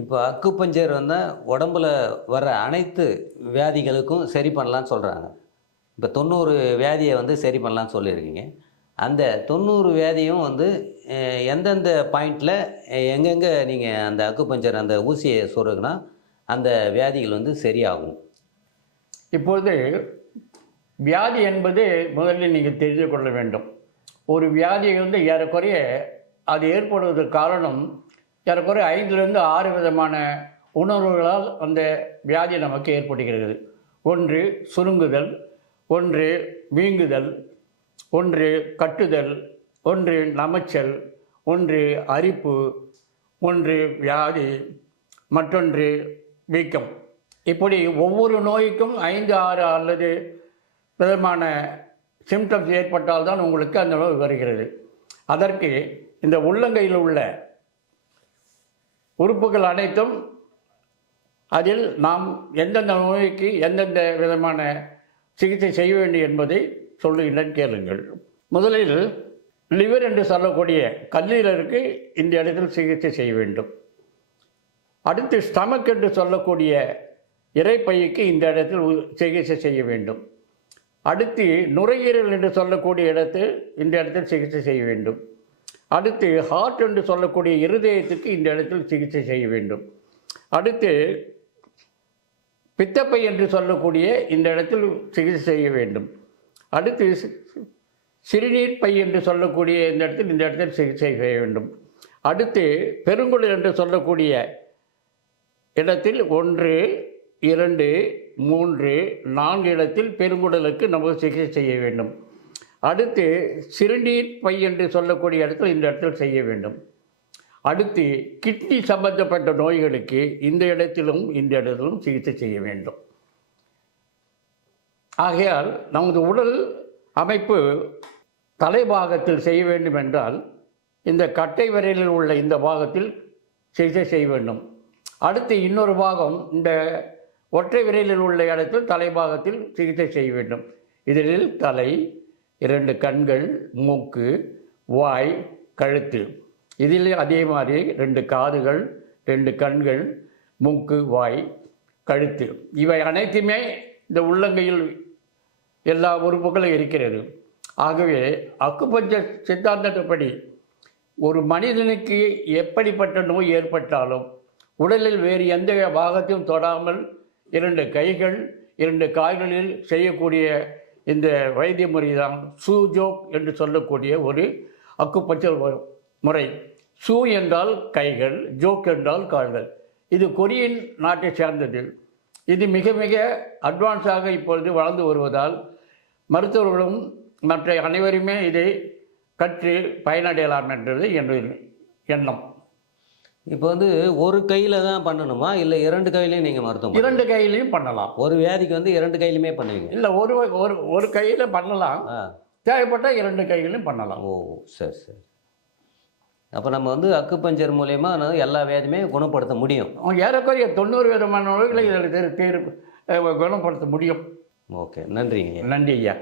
இப்போ அக்குப்பஞ்சர் வந்து உடம்பில் வர அனைத்து வியாதிகளுக்கும் சரி பண்ணலான்னு சொல்கிறாங்க இப்போ தொண்ணூறு வியாதியை வந்து சரி பண்ணலான்னு சொல்லியிருக்கீங்க. அந்த தொண்ணூறு வியாதியும் வந்து எந்தெந்த பாயிண்டில் எங்கெங்கே நீங்கள் அந்த அக்குப்பஞ்சர் அந்த ஊசியை சொல்கிறீங்கன்னா அந்த வியாதிகள் வந்து சரியாகும். இப்பொழுது வியாதி என்பது முதலில் நீங்கள் தெரிந்து கொள்ள வேண்டும். ஒரு வியாதியை வந்து ஏறக்குறைய அது ஏற்படுவதற்கு காரணம் ஏறக்குறைய ஐந்துலேருந்து ஆறு விதமான உணர்வுகளால் அந்த வியாதி நமக்கு ஏற்படுகிறது. ஒன்று சுருங்குதல் ஒன்று வீங்குதல் ஒன்று கட்டுதல் ஒன்று நமைச்சல் ஒன்று அரிப்பு ஒன்று வியாதி மற்றொன்று வீக்கம். இப்படி ஒவ்வொரு நோய்க்கும் ஐந்து ஆறு அல்லது விதமான சிம்டம்ஸ் ஏற்பட்டால் தான் உங்களுக்கு அந்த நோய் வருகிறது. அதற்கு இந்த உள்ளங்கையில் உள்ள உறுப்புகள் அனைத்தும் அதில் நாம் எந்தெந்த நோய்க்கு எந்தெந்த விதமான சிகிச்சை செய்ய வேண்டும் என்பதை சொல்லுகின்றேன் கேளுங்கள். முதலில் லிவர் என்று சொல்லக்கூடிய கல்லீரலுக்கு இந்த இடத்தில் சிகிச்சை செய்ய வேண்டும். அடுத்து ஸ்டமக் என்று சொல்லக்கூடிய இறைப்பைக்கு இந்த இடத்தில் உ- சிகிச்சை செய்ய வேண்டும். அடுத்து நுரையீரல் என்று சொல்லக்கூடிய இடத்தில் இந்த இடத்தில் சிகிச்சை செய்ய வேண்டும். அடுத்து ஹார்ட் என்று சொல்லக்கூடிய இருதயத்துக்கு இந்த இடத்தில் சிகிச்சை செய்ய வேண்டும். அடுத்து பித்தப்பை என்று சொல்லக்கூடிய இந்த இடத்தில் சிகிச்சை செய்ய வேண்டும். அடுத்து சிறுநீர் பை என்று சொல்லக்கூடிய இந்த இடத்தில் இந்த இடத்தில் சிகிச்சை செய்ய வேண்டும். அடுத்து பெருங்குடல் என்று சொல்லக்கூடிய இடத்தில் ஒன்று இரண்டு மூன்று நான்கு இடத்தில் பெருங்குடலுக்கு நம்ம சிகிச்சை செய்ய வேண்டும். அடுத்து சிறுநீர் பை என்று சொல்லக்கூடிய இடத்தில் இந்த இடத்தில் செய்ய வேண்டும். அடுத்து கிட்னி சம்பந்தப்பட்ட நோய்களுக்கு இந்த இடத்திலும் இந்த இடத்திலும் சிகிச்சை செய்ய வேண்டும். ஆகையால் நமது உடல் அமைப்பு தலைபாகத்தில் செய்ய வேண்டும் என்றால் இந்த கட்டை விரலில் உள்ள இந்த பாகத்தில் சிகிச்சை செய்ய வேண்டும். அடுத்து இன்னொரு பாகம் இந்த ஒற்றை விரலில் உள்ள இடத்தில் தலைபாகத்தில் சிகிச்சை செய்ய வேண்டும். இதில் தலை இரண்டு கண்கள் மூக்கு வாய் கழுத்து. இதில் அதே மாதிரி ரெண்டு காதுகள் ரெண்டு கண்கள் மூக்கு வாய் கழுத்து. இவை அனைத்துமே இந்த உள்ளங்கையில் எல்லா உறுப்புகளும் இருக்கிறது. ஆகவே அக்குபஞ்சர் சித்தாந்தப்படி ஒரு மனிதனுக்கு எப்படிப்பட்ட நோய் ஏற்பட்டாலும் உடலில் வேறு எந்த பாகத்தையும் தொடாமல் இரண்டு கைகள் இரண்டு கால்களில் செய்யக்கூடிய இந்த வைத்திய முறை தான் சூஜோக் என்று சொல்லக்கூடிய ஒரு அக்குப்பச்சல் முறை. சூ என்றால் கைகள் ஜோக் என்றால் கால்கள். இது கொரியன் நாட்டை சேர்ந்தது. இது மிக மிக அட்வான்ஸாக இப்பொழுது வளர்ந்து வருவதால் மருத்துவர்களும் மற்ற அனைவருமே இதை கற்று பயனடையலாம் என்றது எனது எண்ணம். இப்போ வந்து ஒரு கையில் தான் பண்ணணுமா? இல்லை இரண்டு கையிலையும் நீங்கள் மருத்துவம்? இரண்டு கையிலையும் பண்ணலாம். ஒரு வியாதிக்கு வந்து இரண்டு கையிலுமே பண்ணுவீங்க? இல்லை ஒரு ஒரு ஒரு கையில் பண்ணலாம். தேவைப்பட்டால் இரண்டு கையிலையும் பண்ணலாம். ஓ சரி சரி. அப்போ நம்ம வந்து அக்குப்பஞ்சர் மூலயமா வந்து எல்லா வியாதியுமே குணப்படுத்த முடியும். ஏறக்குறைய தொண்ணூறு விதமான நோய்களை இதில் குணப்படுத்த முடியும். ஓகே நன்றிங்க நன்றி ஐயா.